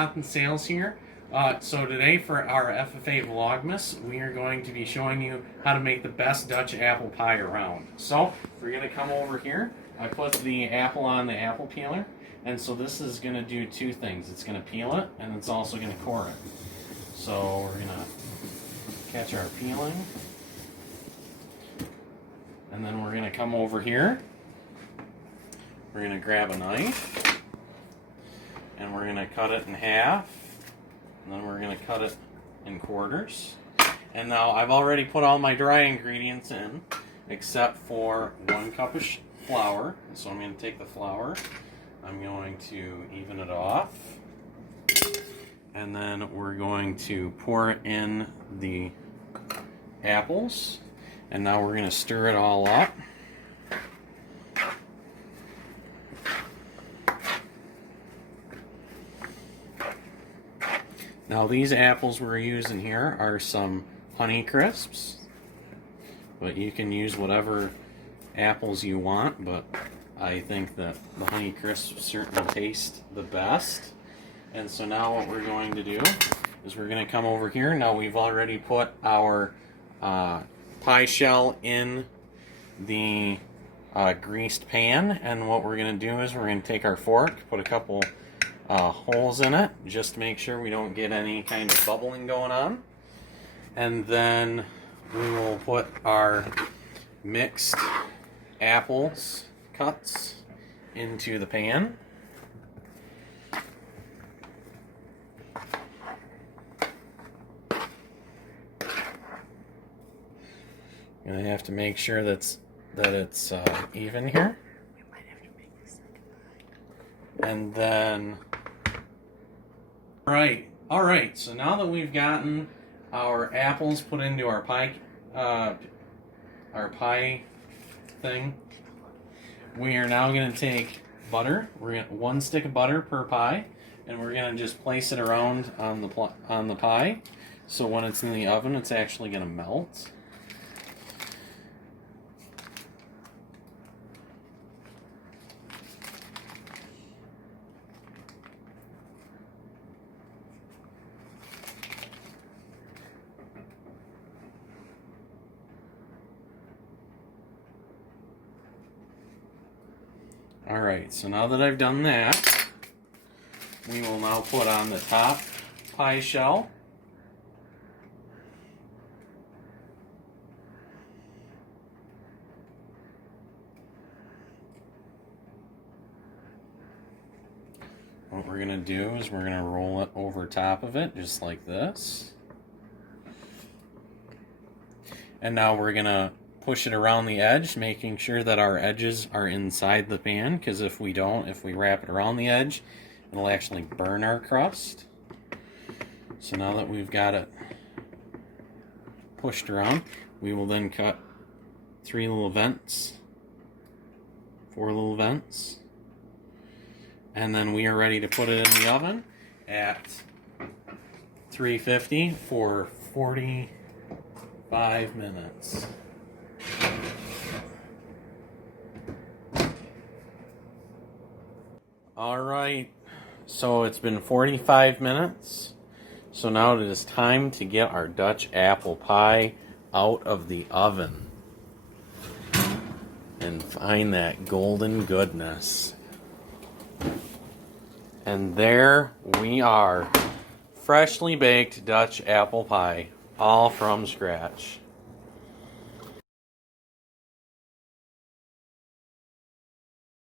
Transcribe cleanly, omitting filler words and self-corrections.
got sales here. So today for our FFA Vlogmas, we are going to be showing you how to make the best Dutch apple pie around. So we're going to come over here. I put the apple on the apple peeler, and so this is going to do two things. It's going to peel it, and it's also going to core it. So we're going to catch our peeling, and then we're going to come over here. We're going to grab a knife, and we're going to cut it in half, and then we're going to cut it in quarters. And now I've already put all my dry ingredients in, except for 1 cup of flour. So I'm going to take the flour, I'm going to even it off, and then we're going to pour in the apples, and now we're going to stir it all up. Now these apples we're using here are some Honey Crisps, but you can use whatever apples you want, but I think that the Honey Crisps certainly taste the best. And so now what we're going to do is we're going to come over here. Now we've already put our pie shell in the greased pan, and what we're going to do is we're going to take our fork, put a couple holes in it, just to make sure we don't get any kind of bubbling going on. And then we will put our mixed apples cuts into the pan. And I have to make sure that it's even here. And then, all right. So now that we've gotten our apples put into our pie thing, we are now going to take butter. We're going to 1 stick of butter per pie, and we're going to just place it around on the pie. So when it's in the oven, it's actually going to melt. Alright, so now that I've done that, we will now put on the top pie shell. What we're going to do is we're going to roll it over top of it, just like this. And now we're going to push it around the edge, making sure that our edges are inside the pan, because if we don't, if we wrap it around the edge, it'll actually burn our crust. So now that we've got it pushed around, we will then cut 3 little vents, 4 little vents, and then we are ready to put it in the oven at 350 for 45 minutes. Alright, so it's been 45 minutes. So now it is time to get our Dutch apple pie out of the oven and find that golden goodness. And there we are, freshly baked Dutch apple pie, all from scratch.